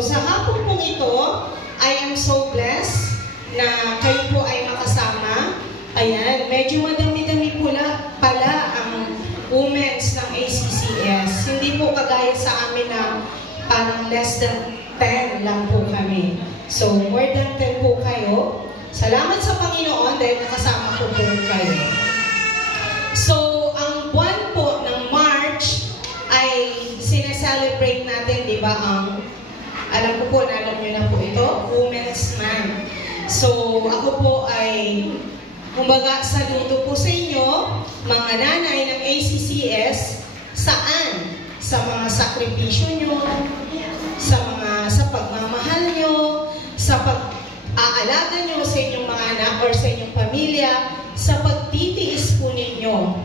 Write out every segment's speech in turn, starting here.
So sa hapon pong ito, I am so blessed na kayo po ay makasama. Ayan, medyo madami-dami pala ang women's ng ACCS. Hindi po kagaya sa amin na parang less than 10 lang po kami. So more than 10 po kayo. Salamat sa Panginoon dahil nakasama ko po kayo. So ang buwan po ng March ay sineselebrate natin, di ba, alam ko po, alam nyo na po ito, Women's Month. So, ako po ay, kumbaga, saludo po sa inyo, mga nanay ng ACCS, saan? Sa mga sakripisyo nyo, sa pagmamahal nyo, sa pag-aalaga nyo sa inyong mga anak or sa inyong pamilya, sa pagtitiis po ninyo,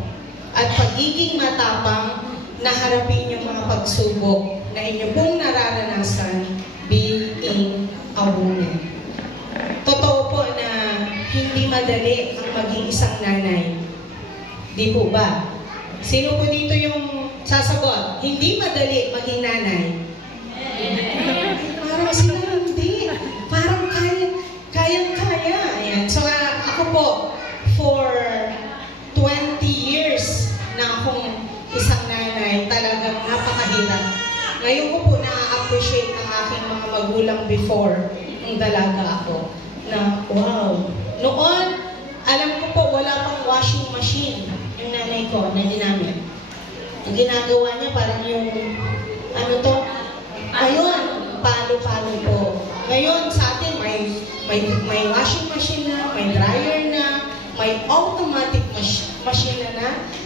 at pagiging matapang na harapin yung mga pagsubok na inyo pong nararanasan being a woman. Totoo po na hindi madali ang maging isang nanay. Di po ba? Sino po dito yung sasagot? Hindi madali maging nanay. Parang sila hindi. Parang kayang-kaya. Ayan. So ako po, for 20 years na akong isang nanay, talagang napakahirap. Ngayon ko po na-appreciate ang aking mga magulang before nung dalaga ako. Na, wow. Noon, alam ko po, wala pang washing machine yung nanay ko na ginamit. Ang ginagawa niya parang yung, ano to? Ayun, palo-palo po. Ngayon, sa atin, may washing machine na, may dryer na, may automatic machine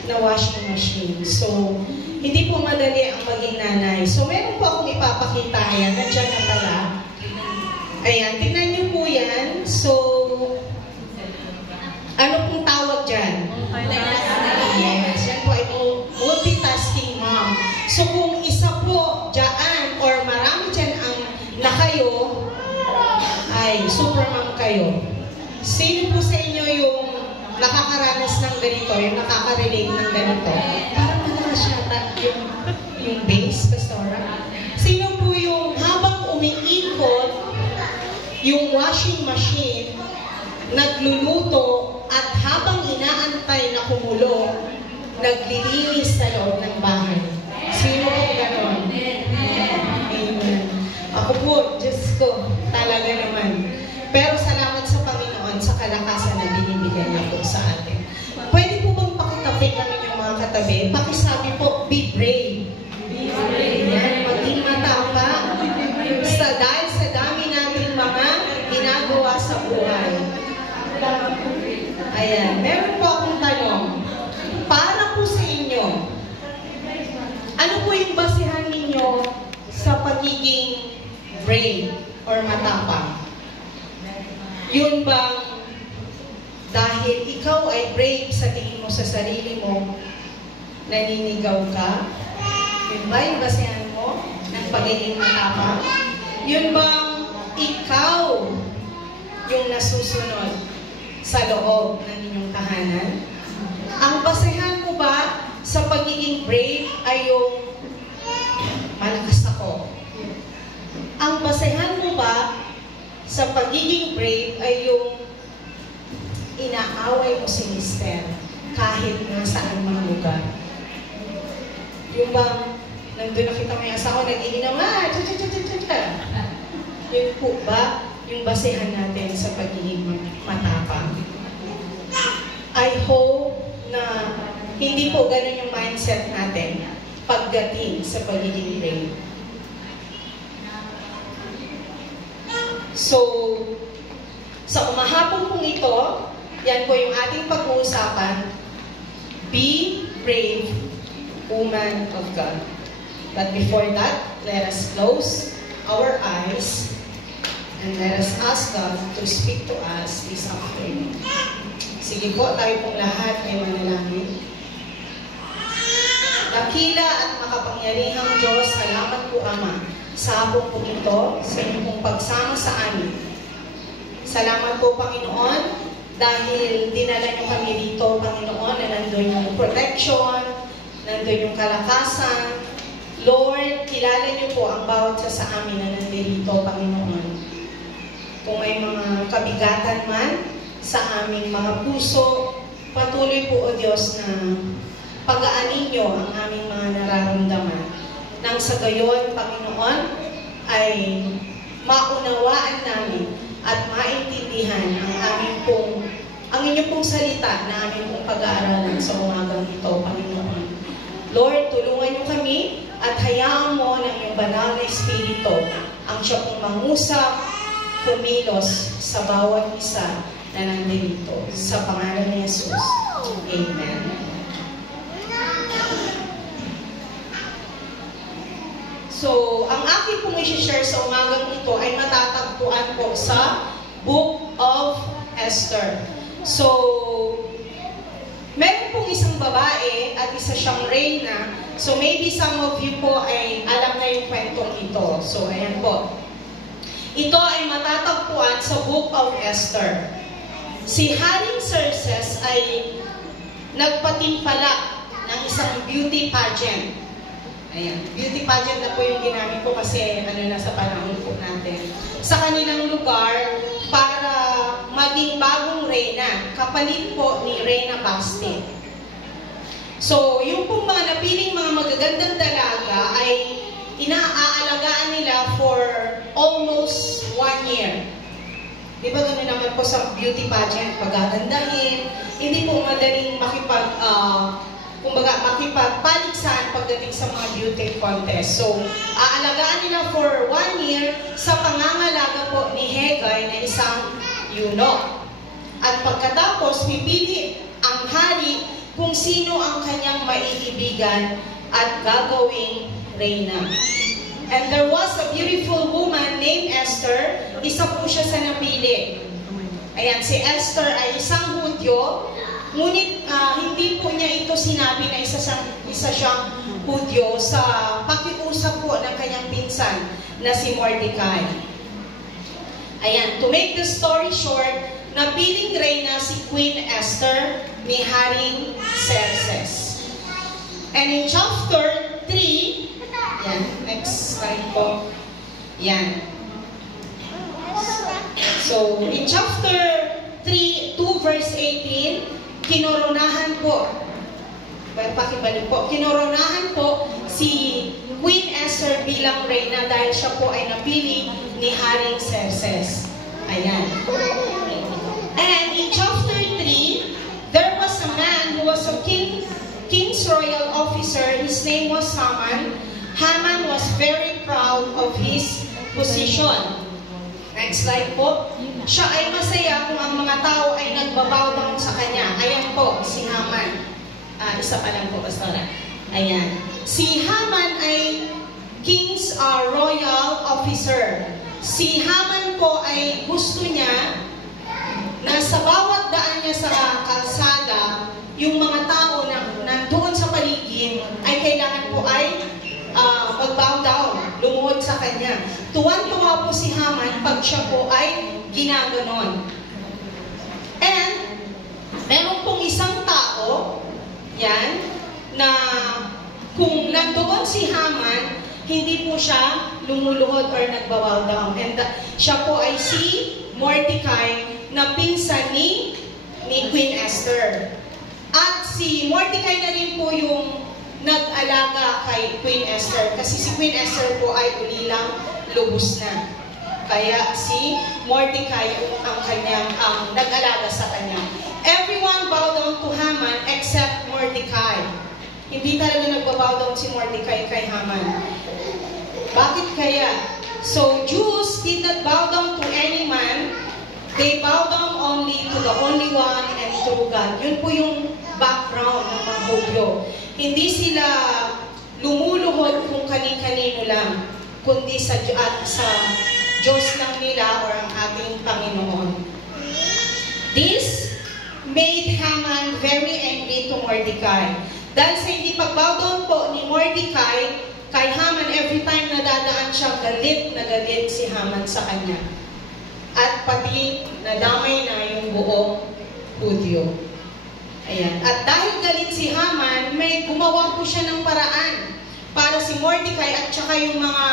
na washing machine. So, hindi po madali ang maging nanay. So, meron po akong ipapakita. Ayan, nandiyan na pala. Ayan, tingnan niyo po yan. So, ano pong tawag dyan? Yes, yan po ay multitasking mom. So, kung isa po dyan or marami dyan ang na kayo, ay super mom kayo. Sino po sa inyo yung nakakaranas ng ganito, yung nakaka-relate ng ganito? Parang malakas yata yung base, Pastora. Sino po yung habang umiikot yung washing machine, nagluluto, at habang inaantay na kumulo, naglilinis sa loob ng bahay? Sino po gano'n? Amen. Ako po, Diyos ko, talaga naman. Pero salamat sa Panginoon sa kalakasan na binibigay niya po sa atin. Pwede po bang pakitabi kami yung mga katabi? Pakisabi po, be brave. Be brave. Yan, maging matapang. Dahil sa dami nating mga ginagawa sa buhay. Ayan, meron po akong tanong. Para po sa inyo, ano po yung basihan ninyo sa pagiging brave or matapang? Yun bang dahil ikaw ay brave sa tingin mo sa sarili mo, naninigaw ka? Yun ba yung basihan mo ng pagiging matapang? Yun bang ikaw yung nasusunod sa loob ng inyong tahanan? Ang basihan mo ba sa pagiging brave ay yung malakas ako? Ang basihan mo ba sa pagiging brave ay yung inaaway mo si Mister kahit nasaan mga lugar? Yung bang nandun nakita mo yung asawa, nag-iinom, yun po ba yung basehan natin sa pagiging matapang? I hope na hindi po ganun yung mindset natin pagdating sa pagiging brave. So, sa umahapon pong ito, yan po yung ating pag-uusapan, be brave, woman of God. But before that, let us close our eyes and let us ask God to speak to us this afternoon. Sige po, tayo pong lahat ay manalangin. Dakila at makapangyarihang Diyos, salamat po, Ama, sa hapon po ito, sa inyong pong pagsama sa amin. Salamat po, Panginoon, dahil dinala niyo kami dito, Panginoon, na nandun yung protection, nandun yung kalakasan, Lord, kilala niyo po ang bawat sa amin na nandito, Panginoon. Kung may mga kabigatan man sa aming mga puso, patuloy po, O Diyos, na pag-aanin niyo ang aming mga nararamdaman. Nang sa gayon, Panginoon, ay maunawaan namin at maintindihan ang inyong pong salita na aming pong pag-aaralan sa umagang ito, Panginoon. Lord, tulungan niyo kami at hayaan mo ng iyong banal na Espiritu ang siya pong mangusap, kumilos sa bawat isa na nandito. Sa pangalan ni Jesus. Amen. So, ang akin pong i-share sa umagang ito ay matatagpuan po sa Book of Esther. So, meron pong isang babae at isa siyang reyna. So, maybe some of you po ay alam na yung kwentong ito. So, ayan po. Ito ay matatagpuan sa Book of Esther. Si Haring Xerxes ay nagpatimpala ng isang beauty pageant. Ayan, beauty pageant na po yung ginamit ko kasi nasa panahon po natin. Sa kanilang lugar para maging bagong reyna, kapalit po ni Reyna Basti. So, yung pong mga napiling mga magagandang dalaga ay inaalagaan nila for almost 1 year. Di ba gano'n naman po sa beauty pageant, pagagandahin, hindi po madaling makipagpaligsan pagdating sa mga beauty contest. So, aalagaan nila for 1 year sa pangangalaga po ni Hegay na isang eunuch. At pagkatapos, pipili ang hari kung sino ang kanyang maiibigan at gagawing reyna. And there was a beautiful woman named Esther. Isa po siya sa napili. Ayan, si Esther ay isang Hudyo. Ngunit hindi po niya ito sinabi na isa siyang Hudyo sa pakiusap po ng kanyang pinsan na si Mordecai. Ayan, to make the story short, napiling reyna si Queen Esther ni Haring Xerxes. And in chapter 3, yan, next slide po. Yan. So, in chapter 3, 2 verse 18, kinoronahan po, pakibalik po, kinoronahan po si Queen Esther bilang reyna dahil siya po ay napili ni Haring Xerxes. Ayan. And in chapter 3, there was a man who was a king's royal officer. His name was Haman. Haman was very proud of his position. Next slide po. Siya ay masaya kung ang mga tao ay nagbabow down sa kanya. Ayan po, si Haman. Isa pa lang po, Pastora. Ayan. Si Haman ay king's royal officer. Si Haman po ay gusto niya na sa bawat daan niya sa kalsada, yung mga tao na nandoon sa paligid ay kailangan po ay mag-bow down, lumuhod sa kanya. Tuwan-tuwa po si Haman pag siya po ay ginaganon. And, meron pong isang tao, yan, na kung nandoon si Haman, hindi po siya lumuluhod or nagbabow down. And siya po ay si Mordecai na pinsan ni Queen Esther. At si Mordecai na rin po yung nag-alaga kay Queen Esther. Kasi si Queen Esther po ay ulilang lubos na. Kaya si Mordecai ang nag-alaga sa kanya. Everyone bowed down to Haman except Mordecai. Hindi talaga nagbabow down si Mordecai kay Haman. Bakit kaya? So, Jews did not bow down to any man. They bow down only to the only one and true God. Yun po yung background ng mga Hudyo. Hindi sila lumuluhod kung kani-kanino lang, kundi sa Diyos lang nila or ang ating Panginoon. This made Haman very angry to Mordecai. Dahil sa hindi pag-bow down po ni Mordecai, kay Haman, every time na dadaan siya, galit na galit si Haman sa kanya. At pati nadamay na yung buong Hudyo. Ayan. At dahil galit si Haman, may gumawa po siya ng paraan para si si Mordecai at saka yung mga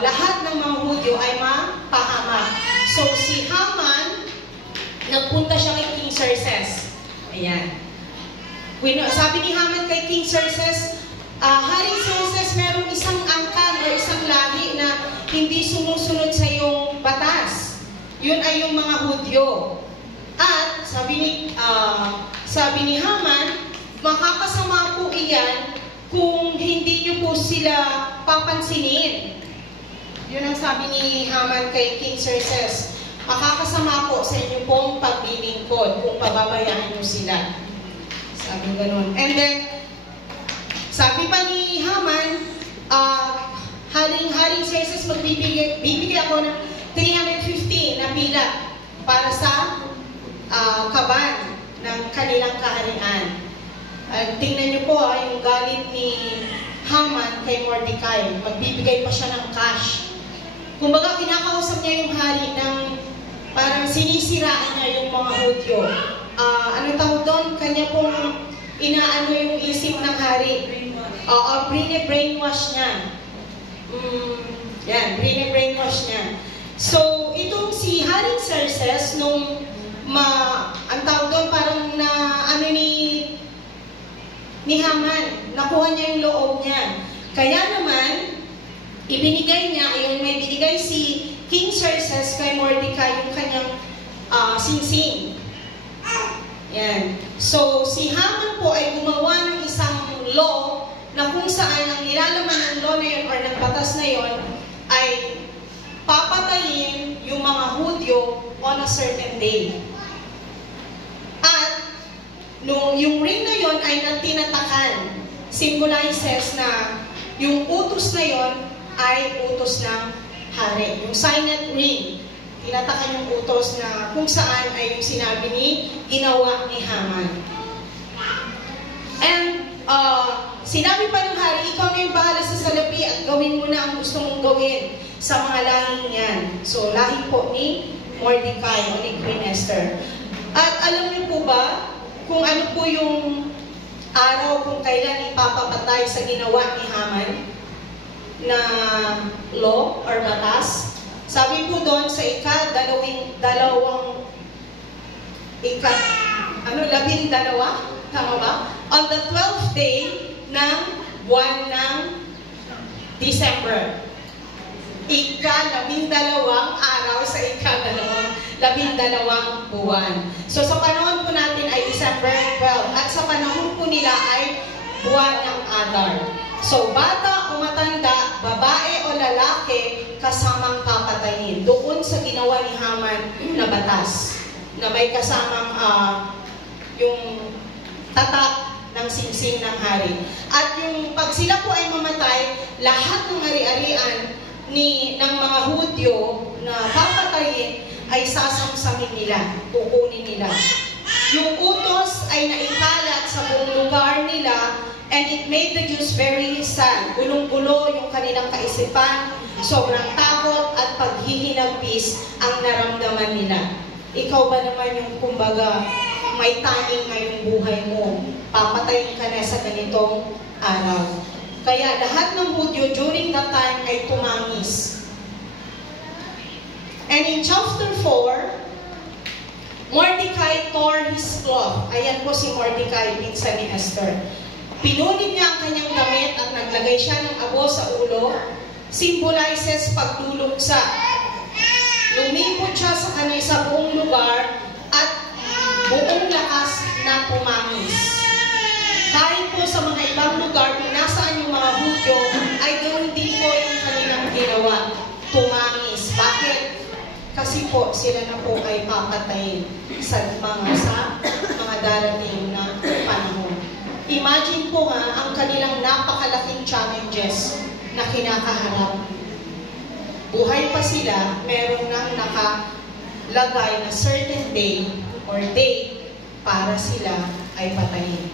lahat ng mga Hudyo ay mapahamak. So si Haman, nagpunta siya kay King Xerxes. Ayan. Sabi ni Haman kay King Xerxes, Haring Xerxes, merong isang angkan o isang lahi na hindi sumusunod sa iyong batas. Yun ay yung mga Hudyo. At sabi ni Haman, makakasama po iyan kung hindi niyo po sila papansinin. Yun ang sabi ni Haman kay King Xerxes. Makakasama po sa inyo pong paglilingkod kung pababayaan niyo sila. Sabi ganun. And then, sabi pa ni Haman, Haring Xerxes, bibigay ako ng 350 na pila para sa kaban ng kanilang kaharian. Tingnan niyo po yung galit ni Haman kay Mordecai. Magbibigay pa siya ng cash. Kumbaga, kinakausap niya yung hari ng parang sinisiraan niya yung mga Hudyo. Ano tawag doon? Kanya pong inaano yung isip ng hari. Brainwash niya. Yan, brainwash niya. So, itong si Haring Xerxes, nung ang tawag doon, parang na ano ni Haman, nakuha niya yung loob niya. Kaya naman, ibinigay niya, yung may binigay si King Xerxes kay Mordecai yung kanyang singsing. Yan. So, si Haman po ay gumawa ng isang law na kung saan ang nilalaman ng law na yun or ng batas na yun ay papatayin yung mga Hudyo on a certain day. At yung ring na yon ay natinatakan, symbolizes na yung utos na yon ay utos ng hari. Yung signet ring, tinatakan yung utos na kung saan ay yung sinabi ginawa ni Haman. And sinabi pa ng hari, ikaw na yung bahala sa salapi at gawin mo na ang gusto mong gawin sa mga lahing yan. So, lahi po ni Mordecai o ni Queen Esther. At alam niyo po ba kung ano po yung araw kung kailan ipapapatay sa ginawa ni Haman na law or batas? Sabi po doon sa labindalawa, tama ba? On the 12th day ng buwan ng December. Labindalawang araw sa labindalawang buwan. So sa panahon po natin ay December 12 at sa panahon po nila ay buwan ng Adar. So bata o matanda, babae o lalaki, kasamang papatayin. Doon sa ginawa ni Haman na batas na may kasamang yung tatak ng singsing ng hari. At yung pag sila po ay mamatay, lahat ng ari-arian ng mga Hudyo na papatayin ay sasamsamin nila, kukunin nila. Yung utos ay naikalat sa buong lugar nila and it made the Jews very sad. Gulong-gulo yung kanilang kaisipan, sobrang takot at paghihinagpis ang naramdaman nila. Ikaw ba naman yung kumbaga may taning ngayong buhay mo, papatayin ka na sa ganitong araw. Kaya lahat ng Hudyo during that time ay tumangis. And in chapter 4, Mordecai tore his cloth. Ayan po si Mordecai, pinsan ni Esther. Pinunid niya ang kanyang damit at naglagay siya ng abo sa ulo. Symbolizes pagdulugsa. Lumipot siya sa buong lugar at buong lakas na tumangis. Kahit po sa mga ibang lugar kung nasaan yung mga Hudyo, ay ganoon din po yung kanilang ginawa. Tumangis. Bakit? Kasi po sila na po ay papatayin sa mga darating na panahon. Imagine po nga ang kanilang napakalaking challenges na kinakaharap. Buhay pa sila, meron nang nakalagay na certain day or day para sila ay patayin.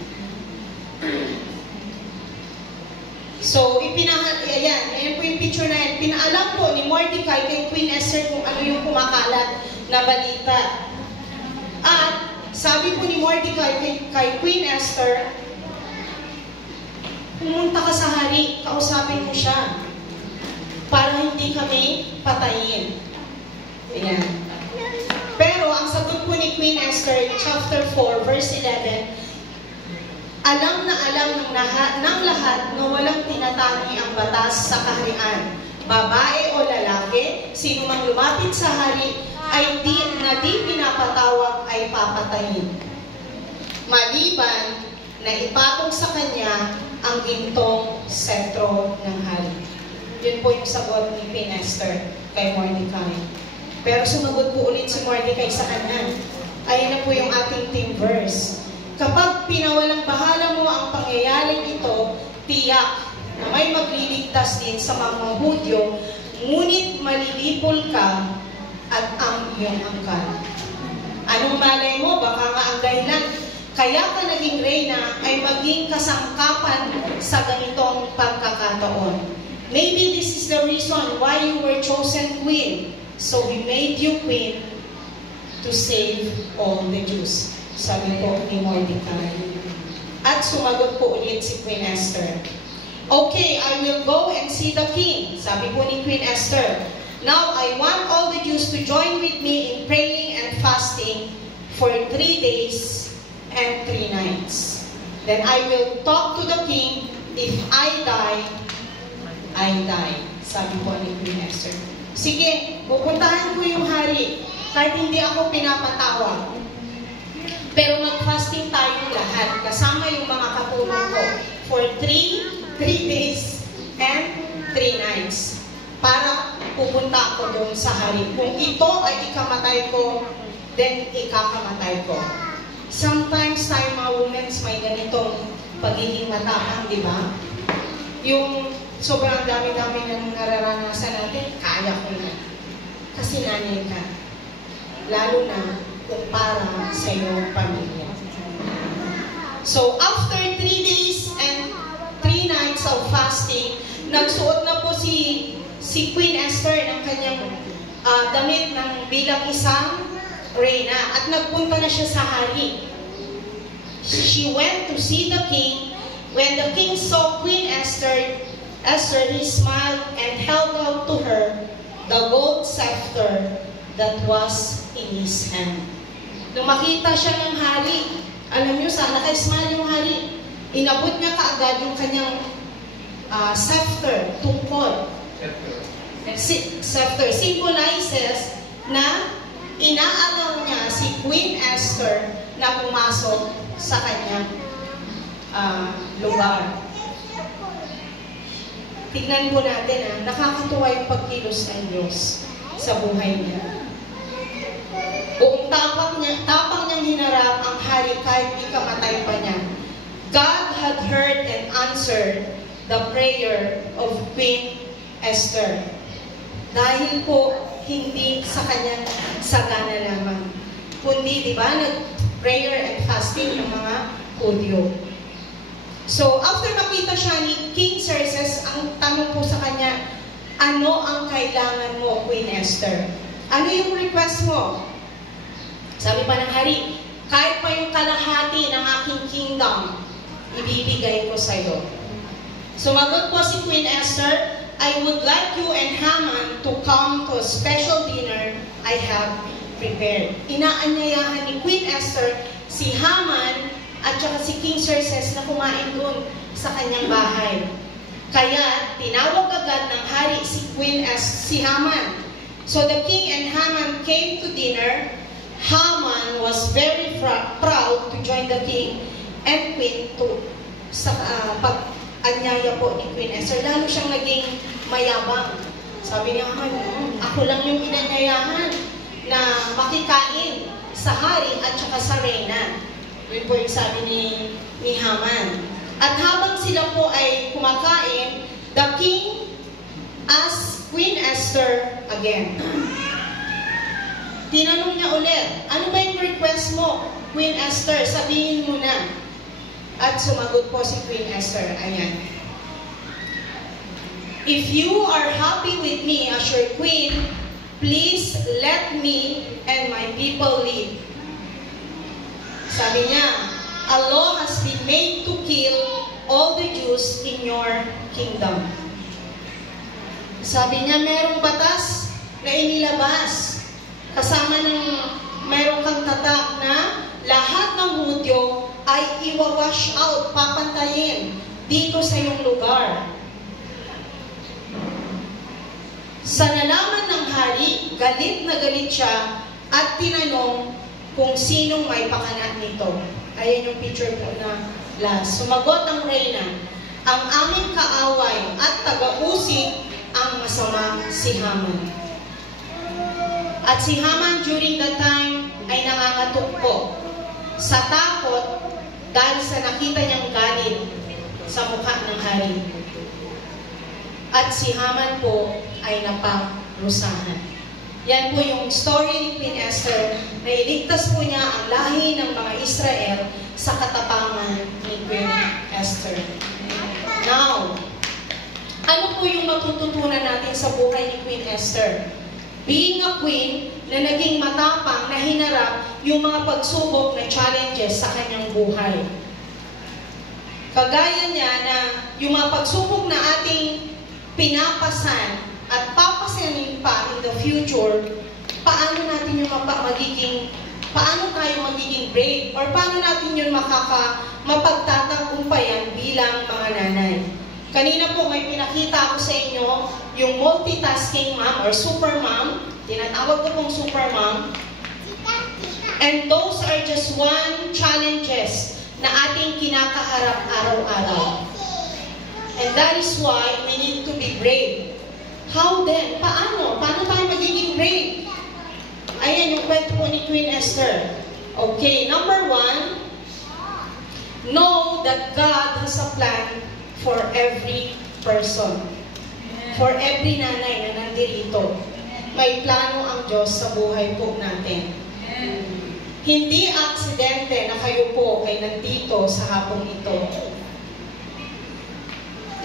So, ayan po yung picture na yan. Pinaalam po ni Mordecai kay Queen Esther kung ano yung kumakalat na balita. At sabi po ni Mordecai kay Queen Esther, pumunta ka sa hari, kausapin mo siya para hindi kami patayin. Ayan. Pero ang sagot po ni Queen Esther, chapter 4, verse 11, alam na alam ng lahat na walang tinatangi ang batas sa kaharian. Babae o lalaki, sino mang lumapit sa hari ay di pinapatawag ay papatayin. Maliban na ipatong sa kanya ang gintong sentro ng hari. Yun po yung sagot ni Queen Esther kay Mordecai. Pero sumagot po ulit si Mordecai sa kanya. Ayan na po yung ating theme verse. Kapag pinawalang bahala mo ang pangyayaring ito, tiyak na may magliligtas din sa mga Hudyo, ngunit malilipol ka at ang iyong angkan. Anong malay mo? Baka nga ang dahilan kaya ka naging reyna ay maging kasangkapan sa ganitong pagkakataon. Maybe this is the reason why you were chosen queen. So we made you queen to save all the Jews. Sabi po ni Mordecai. At sumagot po ulit si Queen Esther. Okay, I will go and see the king. Sabi po ni Queen Esther. Now I want all the Jews to join with me in praying and fasting for 3 days and 3 nights. Then I will talk to the king. If I die, I die. Sabi po ni Queen Esther. Sige, pupuntahan ko yung hari kahit hindi ako pinapatawag. Pero mag-fasting tayong lahat, kasama yung mga katulong ko, for 3 days and 3 nights. Para pupunta ako doon sa hari. Kung ito ay ikamatay ko, then ikakamatay ko. Sometimes tayo mga women may ganitong pagiging matapang, di ba? Yung sobrang dami-dami na nararanasan natin, kaya ko na. Kasi nanay ka. Lalo na kung para sa iyong pamilya. So, after 3 days and 3 nights of fasting, nagsuot na po si Queen Esther ng kanyang damit ng bilang isang reyna at nagpunta na siya sa hari. She went to see the king. When the king saw Queen Esther, he smiled and held out to her the gold scepter that was in his hand. Nung makita siya ng hari, alam niyo, sana naka-smile yung hari. Inabot niya kaagad yung kanyang scepter, tungkol. Scepter symbolizes na inaalaw niya si Queen Esther na pumasok sa kanyang lugar. Tignan po natin, nakakatuwa yung pagkilos ng Diyos sa buhay niya. Buong tapang niyang hinarap ang hari kahit ikamatay pa niya. God had heard and answered the prayer of Queen Esther. Dahil po, hindi sa kanyang sagana lamang. Kundi, di ba, nag-prayer and fasting ng mga Hudyo. So, after makita siya ni King Xerxes, ang tanong po sa kanya, ano ang kailangan mo, Queen Esther? Ano yung request mo? Sabi pa ng hari, kahit pa yung kalahati ng aking kingdom, ibibigay ko sa iyo. Sumagot po si Queen Esther, I would like you and Haman to come to a special dinner I have prepared. Inaanyayahan ni Queen Esther si Haman at saka si King Xerxes na kumain doon sa kanyang bahay. Kaya tinawag agad ng hari si Haman. So the king and Haman came to dinner. Haman was very proud to join the king and queen to sa pag-anyaya po ni Queen Esther. Lalo siyang naging mayabang. Sabi niya, ako lang yung inanyayahan na makikain sa hari at saka sa reyna. Yun po yung sabi ni Haman. At habang sila po ay kumakain, the king asked Queen Esther again. Tinanong niya ulit, ano ba yung request mo, Queen Esther? Sabihin mo na. At sumagot po si Queen Esther. Ayan. If you are happy with me as your queen, please let me and my people live. Sabi niya, a law has been made to kill all the Jews in your kingdom. Sabi niya, merong batas na inilabas. Kasama ng merong kang tatak na lahat ng Hudyo ay iwawash out, papantayin dito sa iyong lugar. Sa nalaman ng hari, galit na galit siya at tinanong kung sinong may pakana nito. Ayan yung picture po na last. Sumagot ang reyna, ang aming kaaway at taga-usig ang masama si Haman. At si Haman during that time ay nangangatukpo sa takot dahil sa nakita niyang galit sa mukha ng hari. At si Haman po ay naparusahan. Yan po yung story ni Queen Esther na iligtas po niya ang lahi ng mga Israel sa katapangan ni Queen Esther. Now, ano po yung matututunan natin sa buhay ni Queen Esther? Being a queen na naging matapang na hinarap yung mga pagsubok na challenges sa kanyang buhay. Kagaya niya na yung mga pagsubok na ating pinapasan at papasanin pa in the future, paano natin yung paano tayo magiging brave or paano natin yun mapagtatagumpayan bilang mga nanay. Kanina po may pinakita ko sa inyo yung multitasking mom or super mom. Tinatawag ko pong super mom. And those are just one challenges na ating kinakaharap araw-araw. And that is why we need to be brave. How then? Paano? Paano tayo magiging brave? Ayan yung kwento po ni Queen Esther. Okay, number 1, know that God has a plan for every person. For every nanay na nandirito. May plano ang Diyos sa buhay po natin. Hindi aksidente na kayo po ay nandito sa hapong ito.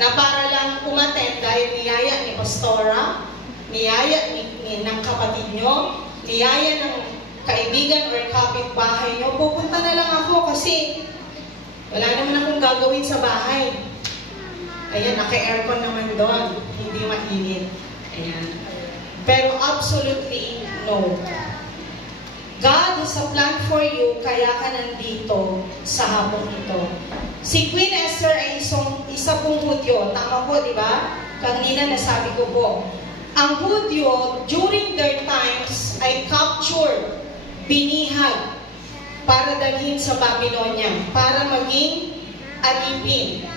Na para lang umattend dahil niyaya ni Pastora, niyaya ng kapatid nyo, niyaya ng kaibigan or kapitbahay nyo, pupunta na lang ako kasi wala naman akong gagawin sa bahay. Ayan, naka-aircon naman doon. Hindi mainit. Ayan. Pero absolutely no. God has a plan for you, kaya ka nandito sa hapong ito. Si Queen Esther ay isa pong Hudyo. Tama po, di ba? Kanina nasabi ko po. Ang Hudyo, during their times, ay captured, binihag, para dalhin sa Babylonia, para maging alipin.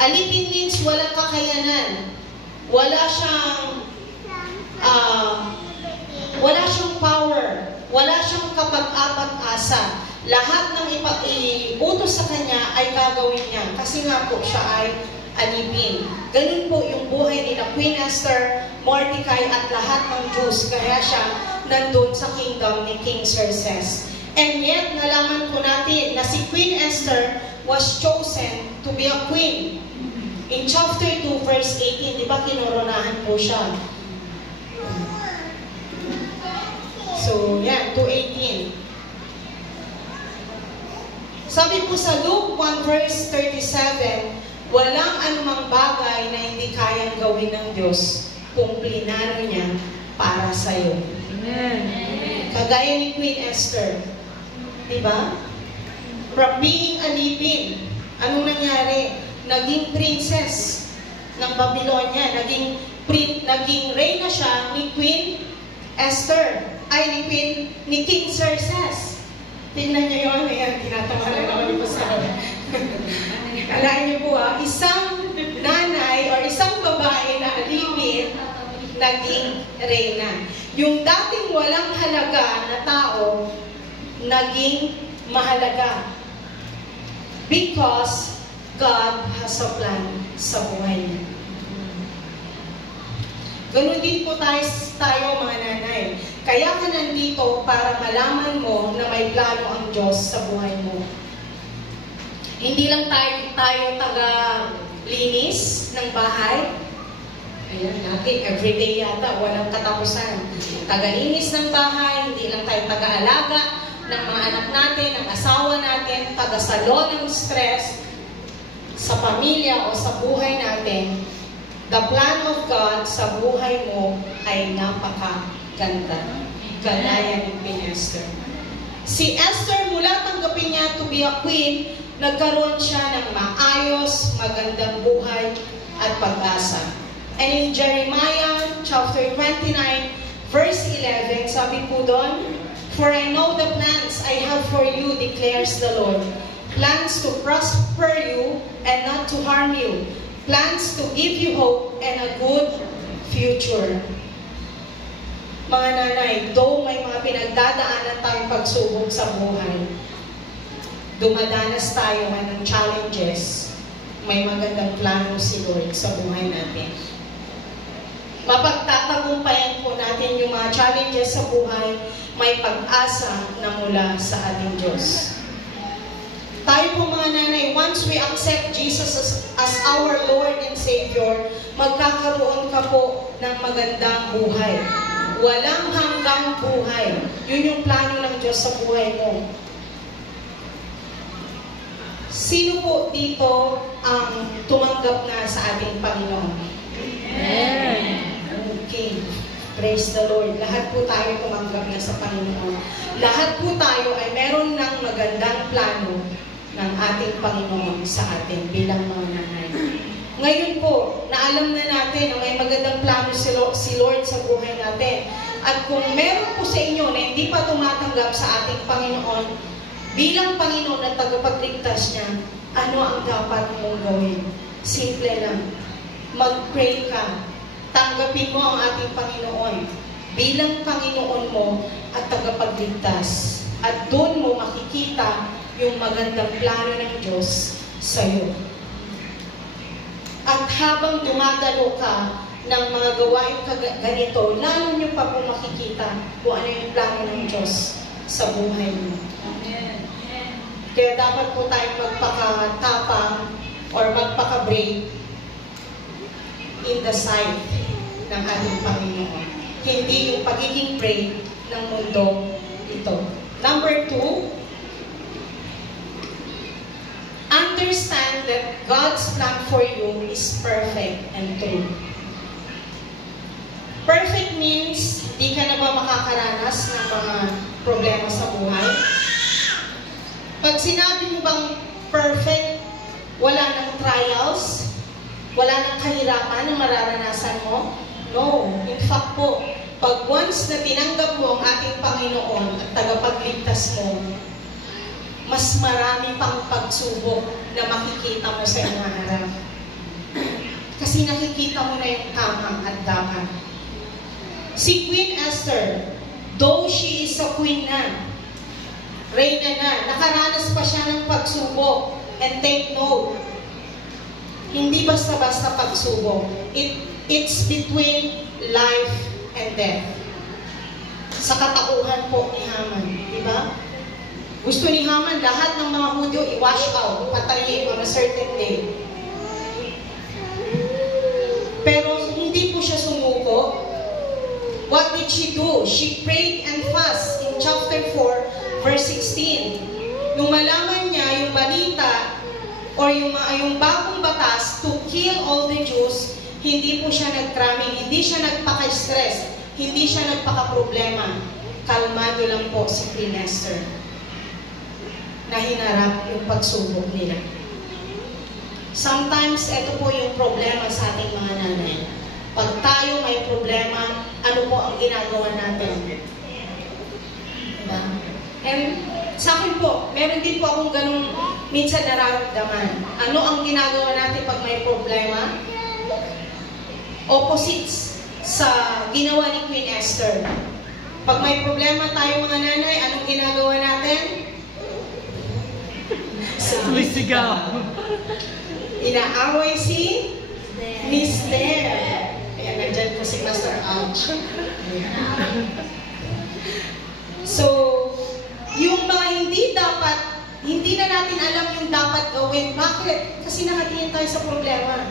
Alipin means walang kakayanan. Wala siyang power. Wala siyang kapag-apag-asa. Lahat ng iutos sa kanya ay gagawin niya. Kasi nga po siya ay alipin. Ganun po yung buhay nila Queen Esther, Mordecai at lahat ng Jews. Kaya siya nandun sa kingdom ni King Xerxes. And yet, nalaman po natin na si Queen Esther was chosen to be a queen. In chapter 2, verse 18, di ba kinoronahan po siya? So, yan, 2:18. Sabi po sa Luke 1, verse 37, walang anumang bagay na hindi kayang gawin ng Diyos kung plinano niya para sa'yo. Amen. Kagaya ni Queen Esther. Diba? From being alipin, anong nangyari? Naging princess ng Babylonia. Naging reyna siya ni Queen Esther. Ay, ni King Xerxes. Tingnan niyo yun. Ayan, tinatawa lang naman yung pasabi. Alain niyo po isang nanay or isang babae na alipin, naging reyna. Yung dating walang halaga na tao, naging mahalaga. Because God has a plan sa buhay niya. Ganun din po tayo mga nanay. Kaya ka nandito para malaman mo na may plano ang Diyos sa buhay mo. Hindi lang tayo taga-linis ng bahay. Ayan, lagi, everyday yata, walang katapusan. Taga-linis ng bahay, hindi lang tayo taga-alaga ng mga anak natin, ng asawa natin, taga-salon ng stress. sa pamilya o sa buhay natin, the plan of God sa buhay mo ay napakaganda. Gaya ni Queen Esther. Si Esther, mula tanggapin niya to be a queen, nagkaroon siya ng maayos, magandang buhay at pag-asa. And in Jeremiah chapter 29, verse 11, sabi po doon, "For I know the plans I have for you, declares the Lord. Plans to prosper you and not to harm you. Plans to give you hope and a good future." Mga nanay, though may mga pinagdadaanan tayong pagsubok sa buhay, dumadanas tayo ng challenges, may magandang plano si Lord sa buhay natin. Mapagtatagumpayan po natin yung mga challenges sa buhay, may pag-asa na mula sa ating Diyos. Tayo po mga nanay, once we accept Jesus as our Lord and Savior, magkakaroon ka po ng magandang buhay. Walang hanggang buhay. Yun yung plano ng Diyos sa buhay mo. Sino po dito ang tumanggap na sa ating Panginoon? Amen. Okay. Praise the Lord. Lahat po tayo tumanggap na sa Panginoon. Lahat po tayo ay meron ng magandang plano ng ating Panginoon sa atin bilang mga nanay. Ngayon po, naalam na natin na may magandang plano si Lord sa buhay natin. At kung meron po sa inyo na hindi pa tumatanggap sa ating Panginoon, bilang Panginoon at tagapagligtas niya, ano ang dapat mong gawin? Simple lang. Mag-pray ka. Tanggapin mo ang ating Panginoon bilang Panginoon mo at tagapagligtas. At doon mo makikita yung magandang plano ng Diyos sa iyo. At habang dumadalo ka ng mga gawain ganito, lalo nyo pa po makikita kung ano yung plano ng Diyos sa buhay mo. Kaya dapat po tayong magpakatapang or magpaka-brave in the sight ng ating Panginoon. Hindi yung pagiging brave ng mundo ito. Number 2, understand that God's plan for you is perfect and true. Perfect means, di ka na ba makakaranas ng mga problema sa buhay? Pag sinabi mo bang perfect, wala nang trials, wala nang kahirapan na mararanasan mo? No. In fact po, pag once na tinanggap mo ang ating Panginoon at tagapagligtas mo, mas marami pang pagsubok na makikita mo sa iyong harap. Kasi nakikita mo na yung tama at dapat. Si Queen Esther, though she is a queen na, reyna na, nakaranas pa siya ng pagsubok. And take note, hindi basta-basta pagsubok. It's between life and death. Sa katauhan po ni Haman, di ba? Gusto ni Haman, lahat ng mga Hudyo i-wash out, patayin on a certain day. Pero hindi po siya sumuko. What did she do? She prayed and fast in chapter 4, verse 16. Nung malaman niya yung balita or yung bagong batas to kill all the Jews, hindi po siya nagkraming, hindi siya nagpaka-stress, hindi siya nagpaka-problema. Kalmado lang po si Queen Esther na hinarap yung pagsubok nila. Sometimes, ito po yung problema sa ating mga nanay. Pag tayo may problema, ano po ang ginagawa natin? Diba? And sa akin po, meron din po akong ganung minsan nararamdaman. Ano ang ginagawa natin pag may problema? Opposites sa ginawa ni Queen Esther. Pag may problema tayo mga nanay, anong ginagawa natin? Sumisigaw. Inaaway si Miss There. Ayan, nandyan po si Pastor Ouch. So, yung mga hindi na natin alam yung dapat gawin. Bakit? Kasi nakatingin tayo sa problema.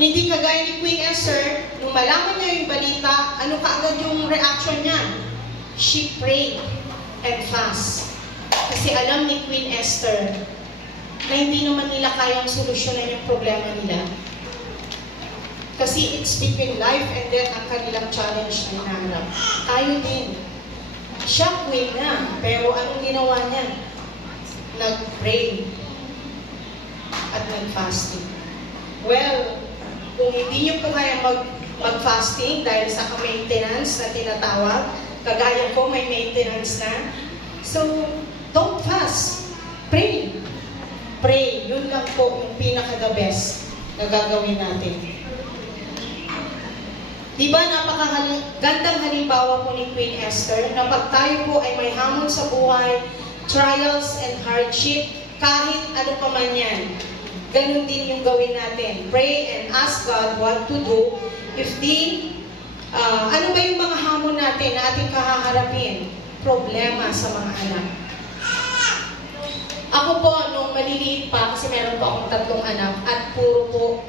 Hindi kagaya ni Queen Esther, nung malaman niya yung balita, ano kaagad yung reaction niya? She prayed and fast. Kasi alam ni Queen Esther na hindi naman nila kayang solusyonan yung problema nila. Kasi it's between life and death ang kanilang challenge na hinaharap. Tayo din. Siya queen na, pero anong ginawa niya? Nag-pray at nag-fasting. Well, kung hindi niyo po kaya mag-fasting dahil sa maintenance na tinatawag, kagaya ko may maintenance na, so don't fast. Pray. Pray. Yun lang po yung pinaka-the best na gagawin natin. Diba napakagandang halimbawa po ni Queen Esther na pag tayo po ay may hamon sa buhay, trials and hardship, kahit ano pa man yan, ganun din yung gawin natin. Pray and ask God what to do if ano ba yung mga hamon natin na ating kahaharapin? Problema sa mga anak. Ako po, nung maliliit pa, kasi meron po akong 3 anak at puro po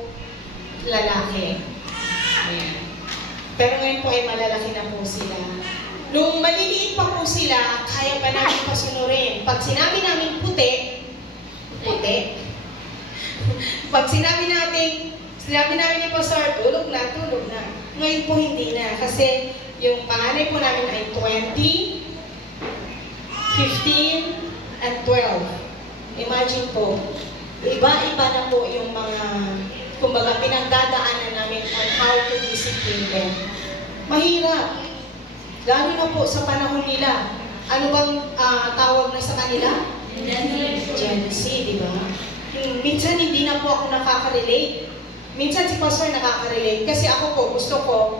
lalaki. Ayan. Pero ngayon po ay malalaki na po sila. Nung maliliit pa po sila, kaya pa namin pasunurin. Pag sinabi namin puti, puti. Pag sinabi namin ni Pastor, tulog na. Ngayon po hindi na. Kasi yung panganay po namin ay 20, 15, and 12. Imagine po, iba-iba na po yung mga, kumbaga, pinagdadaanan namin on how to discipline them. Mahirap. Lalo na po sa panahon nila. Ano bang tawag na sa kanila? Gen Z, di ba? Minsan hindi na po ako nakaka-relate. Minsan si Pastor nakaka-relate. Kasi ako po, gusto ko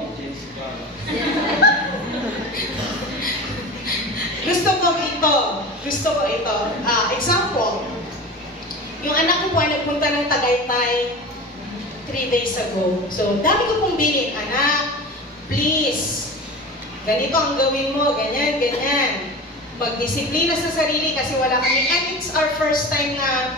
ito. Example, yung anak ko po ay nagpunta ng Tagaytay 3 days ago. So, dami ko pong bilin, anak, please, ganito ang gawin mo, ganyan. Magdisiplina sa sarili kasi wala kami. And it's our first time na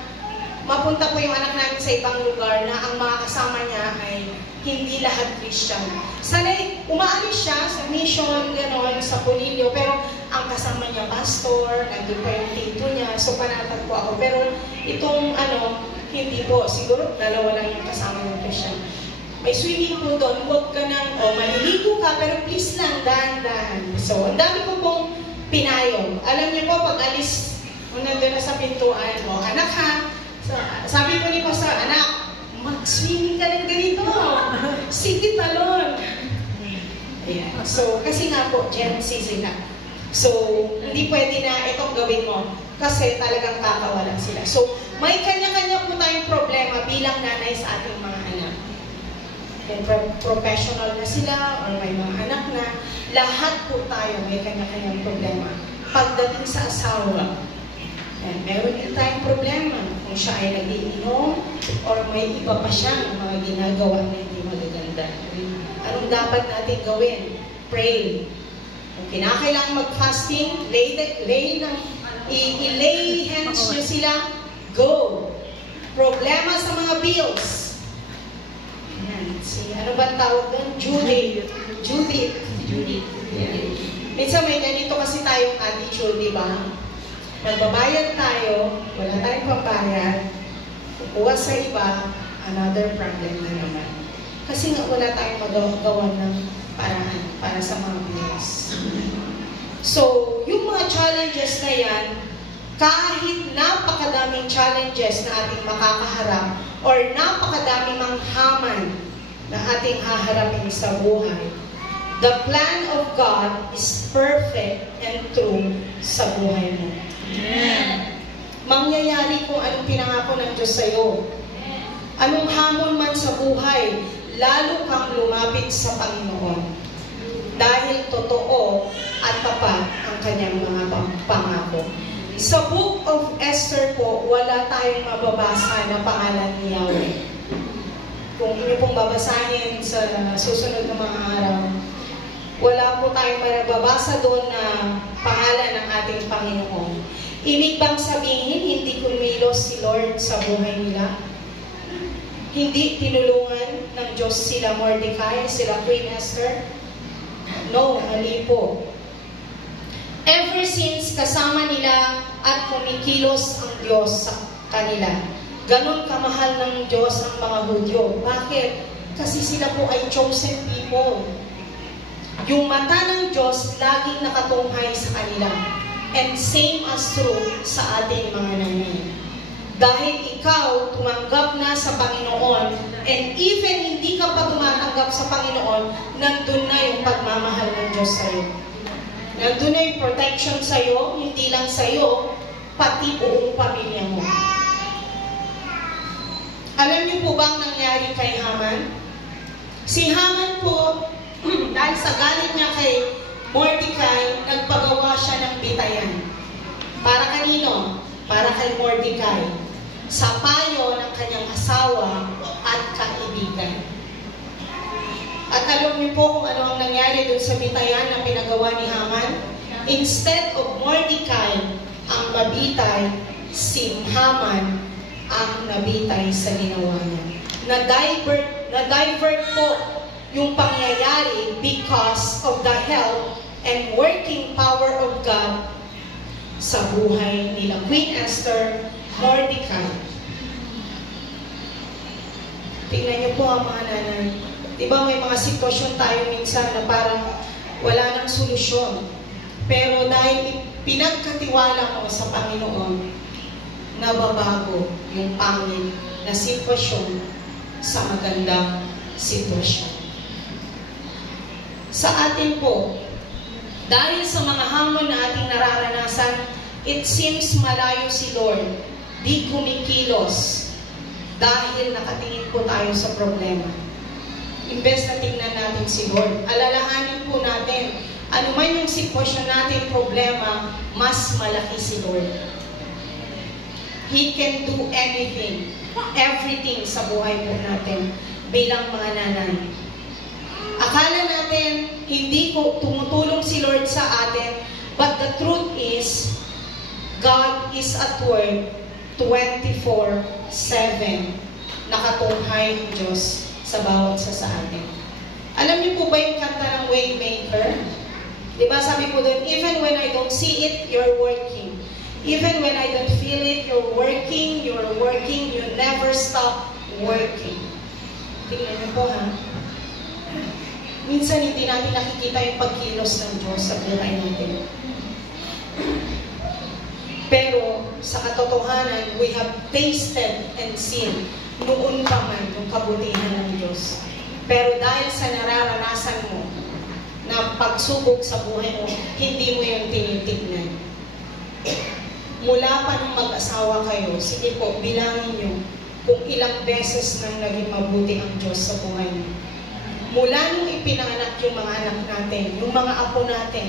mapunta po yung anak namin sa ibang lugar na ang mga kasama niya ay hindi lahat Christian. Sanay, umaalis siya sa mission, gano'n, sa Pulilio, pero ang kasama niya pastor, nandun pa yung tito niya, so panatag po ako. Pero itong hindi po, siguro 2 lang yung kasama ng Christian. May swimming pool doon, huwag ka nang, maliligo ka, pero please lang, dahan-dahan. So, ang dami ko pong pinayong. Alam niyo po, pag alis, nandun na sa pintuan, anak ha, so, sabi ko ni Pastor, anak, mag-swimming ka ng ganito. Sige, talon. Ayan. So, kasi nga po, Gen Z sila. So, hindi pwede na itong gawin mo kasi talagang kakawalan sila. So, may kanya-kanya po tayong problema bilang nanay sa ating mga anak. Professional na sila or may mga anak na, lahat po tayo may kanya-kanyang problema. Pagdating sa asawa, meron din tayong problema kung siya ay nag-iinom or may iba pa siya ng mga ginagawa na hindi magaganda. Anong dapat natin gawin? Pray. Kung kinakailangan mag-fasting, i-lay hands nyo sila, go. Problema sa mga bills. Ayan. Ano ba tawag doon? Judith. Yeah. Minsan may ganito kasi tayong attitude, di ba? Magbabayad tayo, wala tayong pambayad, kukuha sa iba, another problem na naman. Kasi nga wala tayong magawa ng paraan para sa mga bills. So, yung mga challenges na yan, kahit napakadaming challenges na ating makakaharap or napakadaming mga hamon na ating haharapin sa buhay, the plan of God is perfect and true sa buhay mo. Amen. Mangyayari kung anong pinangako ng Diyos sa'yo. Anong hamon man sa buhay, lalo kang lumapit sa Panginoon. Dahil totoo at tapat ang kanyang mga pangako. Sa Book of Esther po, wala tayong mababasa na pangalan ni Yahweh. Kung inyo pong babasahin sa susunod na mga araw, wala po tayong mababasa doon na pangalan ng ating Panginoon. Ibig bang sabihin, hindi kumilos si Lord sa buhay nila? Hindi tinulungan ng Diyos sila Mordecai, sila Queen Esther? No, mali po. Ever since kasama nila at kumikilos ang Diyos sa kanila. Ganon kamahal ng Diyos ang mga Hudyo. Bakit? Kasi sila po ay chosen people. Yung mata ng Diyos laging nakatunghay sa kanila. And same as true sa ating mga nanay. Dahil ikaw tumanggap na sa Panginoon, and even hindi ka pa tumatanggap sa Panginoon, nandun na yung pagmamahal ng Diyos sa'yo. Nandun na yung protection sa'yo, hindi lang sa'yo, pati buong pamilya mo. Alam niyo po ba ang nangyari kay Haman? Si Haman po, dahil sa galit niya kay Mordecai, nagpagawa siya ng bitayan. Para kanino? Para kay Mordecai. Sa payo ng kanyang asawa at kaibigan. At alam niyo po kung ano ang nangyari doon sa bitayan na pinagawa ni Haman? Instead of Mordecai ang mabitay, si Haman ang nabitay sa ginawa niya. Na-divert po yung pangyayari because of the help and working power of God sa buhay nila Queen Esther, Mordecai. Tingnan niyo po ang mga nanay. Diba may mga sitwasyon tayo minsan na parang wala nang solusyon. Pero dahil pinagkatiwala mo sa Panginoon, nababago yung pangit na sitwasyon sa magandang sitwasyon. Sa atin po, dahil sa mga hamon na ating nararanasan, it seems malayo si Lord. Di kumikilos dahil nakatingin po tayo sa problema. Imbes na tingnan natin si Lord, alalahanin po natin, ano man yung sitwasyon natin, problema, mas malaki si Lord. He can do anything, everything sa buhay po natin bilang mga nanay. Akala natin, hindi ko tumutulong si Lord sa atin, but the truth is, God is at work 24/7. Nakatunghay ng Diyos sa bawat isa sa atin. Alam niyo po ba yung kanta ng Waymaker? Diba sabi po doon, even when I don't see it, you're working. Even when I don't feel it, you're working, you never stop working. Tingnan niyo po ha. Minsan hindi natin nakikita yung pagkilos ng Diyos sa buhay natin. Pero sa katotohanan, we have tasted and seen noon pa man yung kabutihan ng Diyos. Pero dahil sa nararanasan mo na pagsubok sa buhay mo, hindi mo yung tinitignan. Mula pa nung mag-asawa kayo, sige po, bilangin nyo kung ilang beses nang naging mabuti ang Diyos sa buhay mo. Mula nung ipinanganak yung mga anak natin, yung mga apo natin,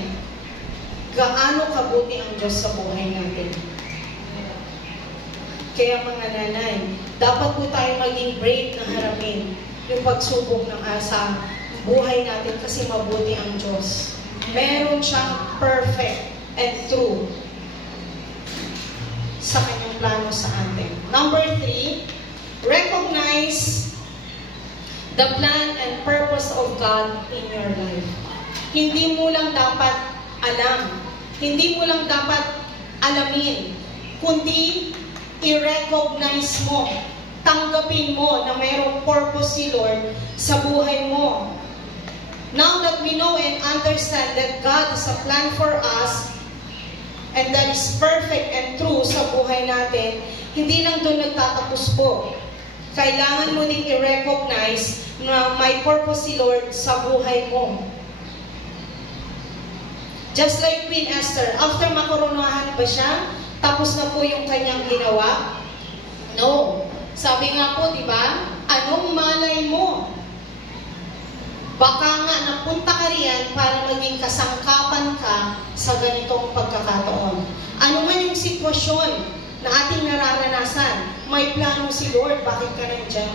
gaano kabuti ang Diyos sa buhay natin. Kaya mga nanay, dapat po tayo maging brave na harapin yung pagsubok ng asa buhay natin kasi mabuti ang Diyos. Meron siyang perfect and true sa kanyang plano sa atin. Number 3, recognize the plan and purpose of God in your life. Hindi mo lang dapat alam, hindi mo lang dapat alamin, kundi i-recognize mo, tanggapin mo na mayroong purpose si Lord sa buhay mo. Now that we know and understand that God has a plan for us and that is perfect and true sa buhay natin, hindi lang doon nagtatapos po. Kailangan mo din i-recognize na may purpose si Lord sa buhay mo. Just like Queen Esther, after makoronahan ba siya, tapos na po yung kanyang ginawa? No. Sabi nga po, di ba? Anong malay mo? Baka nga napunta ka riyan para maging kasangkapan ka sa ganitong pagkakataon. Ano man yung sitwasyon na ating nararanasan, may plano si Lord, bakit ka nandyan?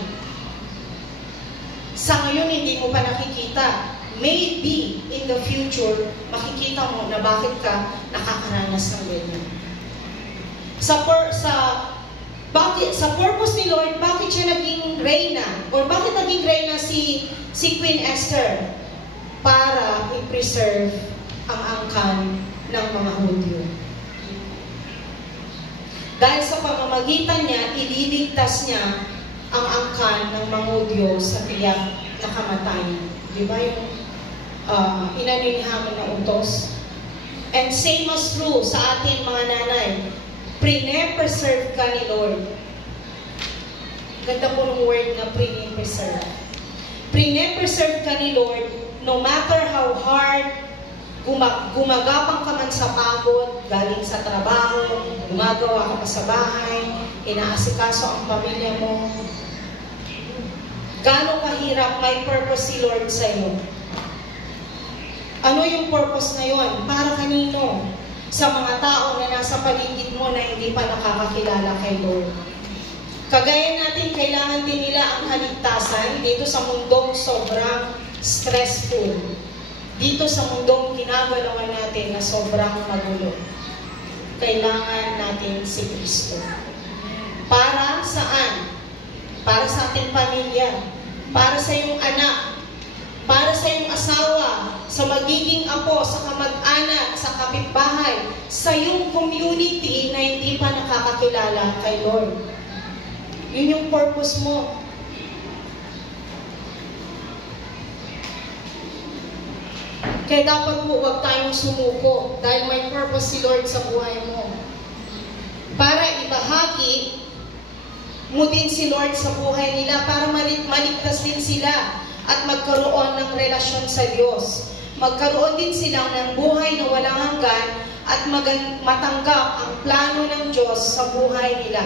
Sa ngayon, hindi mo pa nakikita. Maybe, in the future, makikita mo na bakit ka nakakaranas ng ganyan. Sa purpose ni Lord, bakit siya naging reyna? Or bakit naging reyna si Queen Esther? Para i-preserve ang angkan ng mga Hudyo. Dahil sa pamamagitan niya, ililigtas niya ang angkan ng mangudyo sa tiyak na kamatayan. Di ba yung inaninihaman na utos? And same as true sa atin mga nanay, pre-preserve ka ni Lord. Ganda po ng word na pre-preserve. Pre-preserve ka ni Lord, no matter how hard, gumagapang ka man sa pagod, galing sa trabaho, gumagawa ka pa sa bahay, inaasikaso ang pamilya mo. Gano'ng kahirap, may purpose si Lord sa iyo. Ano yung purpose na yon? Para kanino? Sa mga tao na nasa paligid mo na hindi pa nakakakilala kay Lord. Kagaya natin, kailangan din nila ang kaligtasan dito sa mundong sobrang stressful. Dito sa mundong ginagalawan natin na sobrang magulo. Kailangan natin si Kristo. Para saan? Para sa ating pamilya. Para sa iyong anak. Para sa iyong asawa. Sa magiging apo, sa kamag-anak, sa kapitbahay. Sa iyong community na hindi pa nakakakilala kay Lord. Yun yung purpose mo. Kaya dapat po huwag tayong sumuko dahil may purpose si Lord sa buhay mo. Para ibahagi mo din si Lord sa buhay nila, para maligtas din sila at magkaroon ng relasyon sa Diyos. Magkaroon din sila ng buhay na walang hanggan at matanggap ang plano ng Diyos sa buhay nila.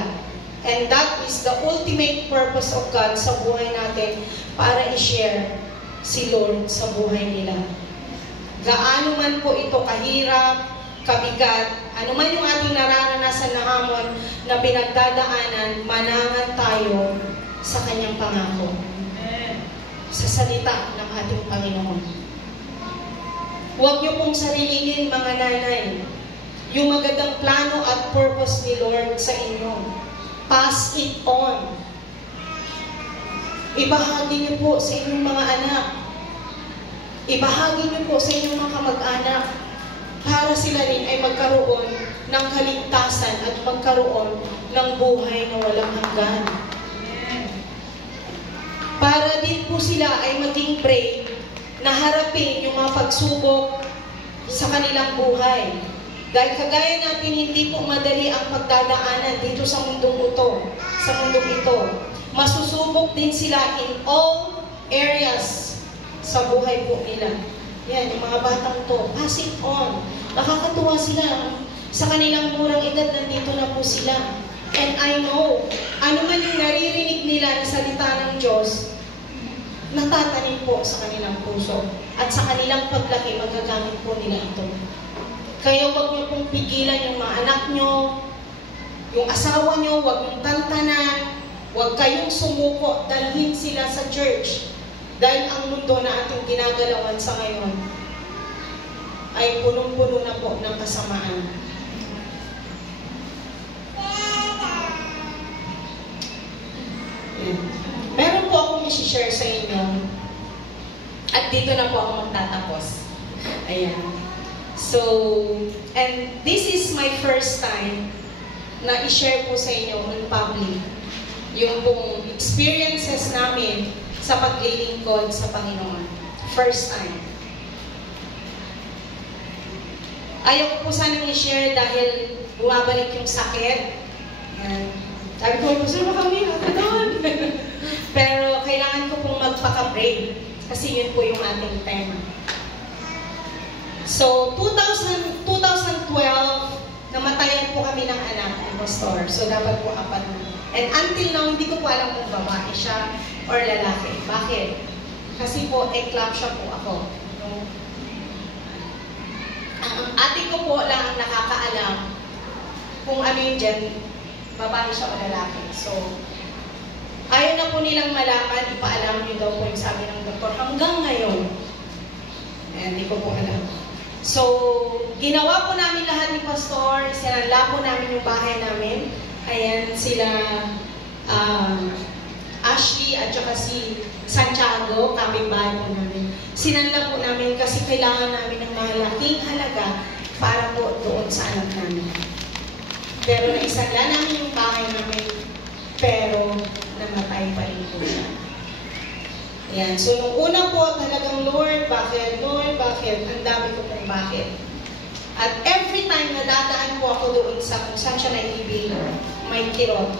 And that is the ultimate purpose of God sa buhay natin, para i-share si Lord sa buhay nila. Gaano man po ito kahirap, kabigat, ano man yung ating nararanasan na hamon na pinagdadaanan, manangan tayo sa kanyang pangako. Sa salita ng ating Panginoon. Huwag niyo pong sarilinin, mga nanay, yung magandang plano at purpose ni Lord sa inyo. Pass it on. Ibahagi niyo po sa inyong mga anak. Ibahagi niyo po sa inyong mga kamag-anak para sila rin ay magkaroon ng kaligtasan at magkaroon ng buhay na walang hanggan. Para din po sila ay maging brave na harapin yung mga pagsubok sa kanilang buhay. Dahil kagaya natin, hindi po madali ang pagdadaanan dito sa mundong ito. Masusubok din sila in all areas sa buhay po nila. Yan, yung mga batang to, pass it on. Nakakatuwa sila. Sa kanilang murang edad, nandito na po sila. And I know, ano man yung naririnig nila na salita ng Diyos, natatanim po sa kanilang puso. At sa kanilang paglaki, magagamit po nila ito. Kaya huwag niyo pong pigilan yung mga anak niyo, yung asawa niyo, huwag niyong tantanan, huwag kayong sumuko, dalhin sila sa church. Dahil ang mundo na ating ginagalawan sa ngayon ay punong-puno na po ng kasamaan. Meron po akong i-share sa inyo at dito na po ako magtatapos. Ayan. So, and this is my first time na i-share po sa inyo in public yung pong experiences namin sa paglilingkod sa Panginoon. First time. Ayaw ko po sanang i-share dahil bumabalik yung sakit. Sabi ko, gusto mo kami, ako doon. Pero kailangan ko pong magpaka-brave kasi yun po yung ating tema. So, 2012, namatayan po kami ng anak ng pastor. So, dapat po apat na. And until now, hindi ko po alam kung babae siya or lalaki. Bakit? Kasi po, eclampsia po ako. Ang ate ko po lang ang nakakaalam kung ano yung dyan, babae siya o lalaki. So, ayaw na po nilang malaman, ipaalam niyo daw po yung sabi ng doktor. Hanggang ngayon, hindi ko po alam. So, ginawa po namin lahat ni Pastor, sinanla po namin yung bahay namin. Ayan, sila Ashley at saka si Santiago, kapitbahay po namin. Sinanla po namin kasi kailangan namin ng malaking halaga para po doon sa anak namin. Pero naisanla namin yung bahay namin. Pero namatay pa rin po siya. Ayan. So, nung una po, talagang, Lord, bakit? Lord, bakit? Ang dami ko pong bakit. At every time na dadaan po ako doon sa kung saan siya naibig, may kirot.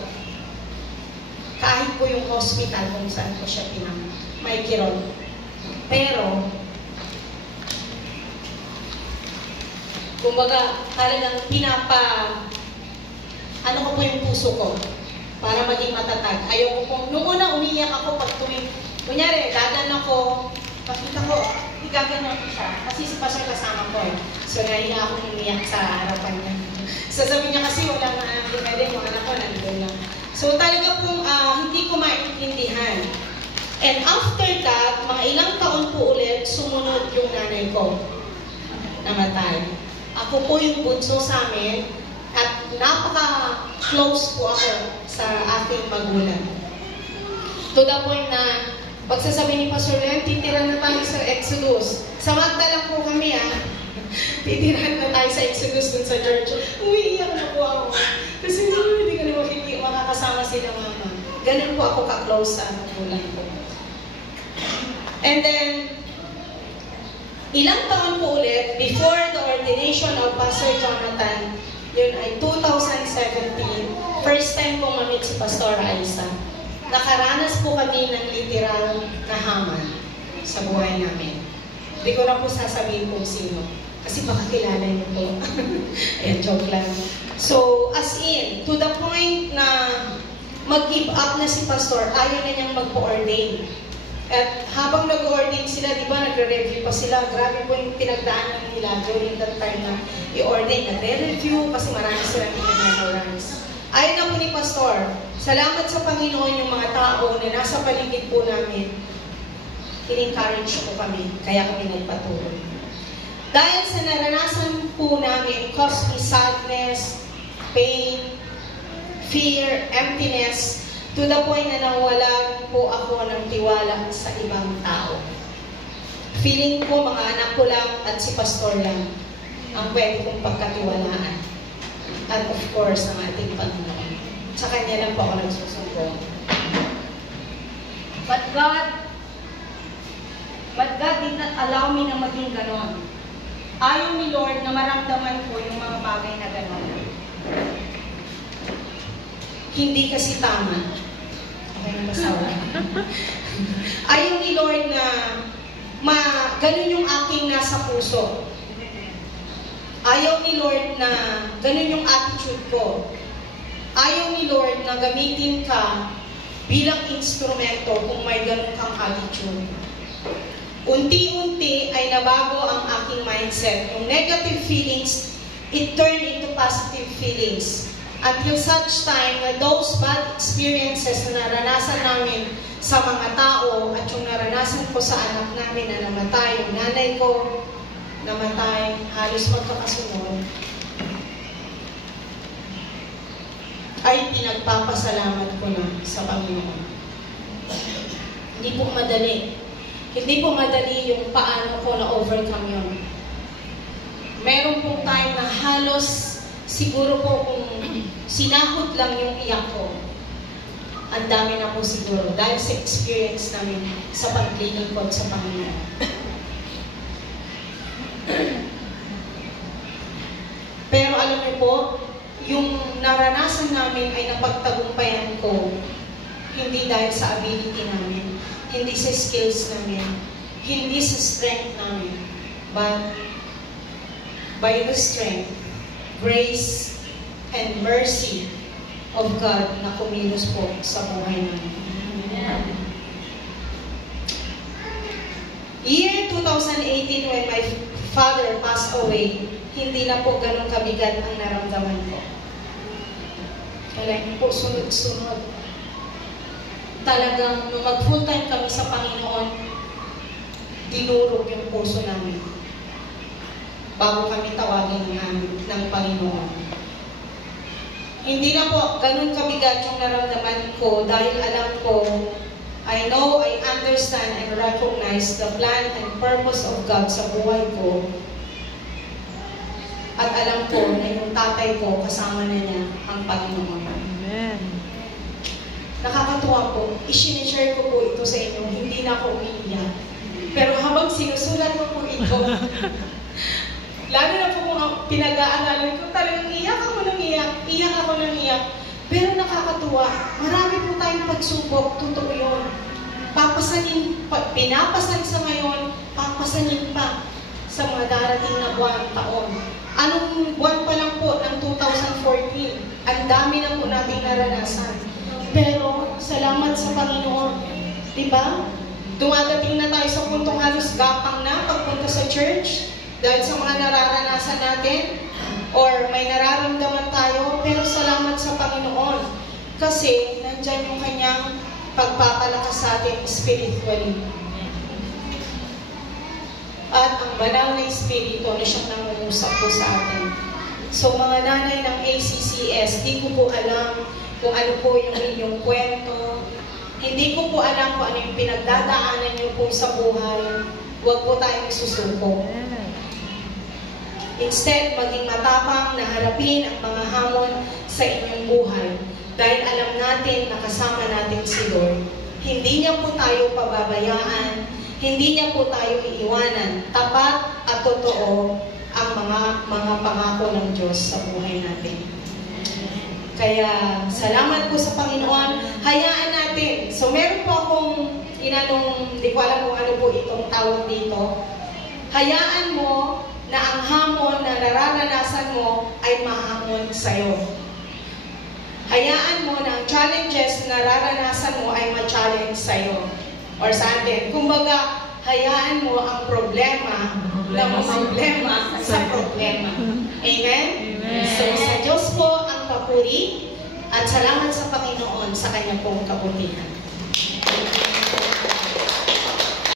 Kahit po yung hospital kung saan po siya may kirot. Pero, kumbaga, talagang ano ko po yung puso ko para maging matatag. Ayoko po, nung una umiiyak ako pag tuwing, kunyari, dadan ako, pakita ko, gaganon ko siya. Kasi si Pastor kasama ko eh. So, nahiya akong umiyak sa harapan niya. Sasabihin niya kasi, wala nga anak ko, pwede yung anak ko, nandun lang. So, talaga pong hindi ko maintindihan. And after that, mga ilang taon po ulit, sumunod yung nanay ko. Namatay. Ako po yung bunso sa amin at napaka-close po ako sa aking magulang. To the point na pagsasabi ni Pastor Len, titira na tayo sa Exodus. Sa Magda lang po kami titirahan na tayo sa Exodus dun sa church. Umiiyak na po ako. Kasi hindi ko naman makakasama sila mama. Ganun po ako ka-close sa magulang ko. And then, ilang taon po ulit, before the ordination of Pastor Jonathan, yun ay 2017, first time po mamit si Pastor Aiza. Nakaranas po kami ng literal na haman sa buhay namin. Hindi ko na po sasabihin kung sino. Kasi baka kilala niyo po. Ayan, joke lang. So, as in, to the point na mag-give up na si Pastor, ayaw na niyang magpo-ordain. At habang nag-ordain sila, di ba, nagre-review pa sila. Grabe po yung pinagdaanan nila during that time na i-ordain. Nagre-review kasi marami silang i-memorize. Ayaw na po ni Pastor, salamat sa Panginoon yung mga tao na nasa paligid po namin. In-encourage po kami, kaya kami nagpatuloy. Dahil sa naranasan po namin, caused me sadness, pain, fear, emptiness, to the point na nawalan po ako ng tiwala sa ibang tao. Feeling ko, mga anak ko lang at si Pastor lang ang pwede kong pagkatiwalaan. At of course, ang ating Panginoon. Sa Kanya lang po ako nagsusumbong. But God did not allow me na maging ganon. Ayaw ni Lord na maramdaman ko yung mga bagay na ganon. Hindi kasi tama. Okay na basawa. Ayaw ni Lord na ganun yung aking nasa puso. Ayaw ni Lord na ganun yung attitude ko. Ayaw ni Lord na gamitin ka bilang instrumento kung may ganun kang attitude. Unti-unti ay nabago ang aking mindset. Yung negative feelings, it turned into positive feelings. Until such time na those bad experiences na naranasan namin sa mga tao at yung naranasan ko sa anak namin na namatay, yung nanay ko namatay, halos magkakasunod, ay pinagpapasalamat ko na sa Panginoon. Hindi po madali. Hindi po madali yung paano ko na-overcome yun. Meron pong time na halos siguro po kung sinahod lang yung iyak ko, ang dami na po siguro dahil sa experience namin sa paglilingkod sa Panginoon. Pero alam niyo po, yung naranasan namin ay napagtagumpayan ko hindi dahil sa ability namin, hindi sa skills namin, hindi sa strength namin, but by the strength, grace, and mercy of God na kumilos po sa buhay namin. Year 2018, when my father passed away, hindi na po ganun kabigat ang naramdaman ko. Kaya po, sunod-sunod. Talagang, nung mag-full time kami sa Panginoon, dinurog yung puso namin bago kami tawagin ng Panginoon. Hindi na po ganun kabigat yung naramdaman ko dahil alam ko, I know, I understand, and recognize the plan and purpose of God sa buhay ko. At alam ko na yung tatay ko, kasama na niya ang Panginoon. Amen. Nakakatuwa po, isinishare ko po ito sa inyo, hindi na ako umiiyak. Pero habang sinusulat ko po ito, lalo na po kung pinag-aaralan ko, talagang iyak ako ng iyak. Pero nakakatuwa, marami po tayong pagsubok, totoo yun. Pinapasan sa ngayon, papasanin pa sa mga darating na buwan, taon. Anong buwan pa lang po ng 2014, ang dami na po nating naranasan. Pero, salamat sa Panginoon. Diba? Dumadating na tayo sa puntong halos gapang na pagpunta sa church dahil sa mga nararanasan natin or may nararamdaman tayo, pero salamat sa Panginoon kasi nandyan yung kanyang pagpapalakas sa atin spiritually. At ang banal na espiritu na siyang nangungusap po sa atin. So mga nanay ng ACCS, di ko po alam kung ano po yung inyong kwento. Hindi ko po alam kung ano yung pinagdadaanan niyo po sa buhay. Huwag po tayong susuko. Instead, maging matapang na harapin ang mga hamon sa inyong buhay. Dahil alam natin na kasama natin si Lord. Hindi niya po tayo pababayaan. Hindi niya po tayo iiwanan. Tapat at totoo ang mga pangako ng Diyos sa buhay natin. Kaya, salamat po sa Panginoon. Hayaan natin. So, meron po akong hindi ko alam kung ano po itong tawag dito. Hayaan mo na ang hamon na nararanasan mo ay mahamon sa'yo. Hayaan mo na ang challenges na nararanasan mo ay ma-challenge sa'yo. Or sa atin. Kumbaga, hayaan mo ang problema na problema sa problema. Amen? So, sa Diyos po ang papuri at salamat sa Panginoon sa kanya pong kabutihan.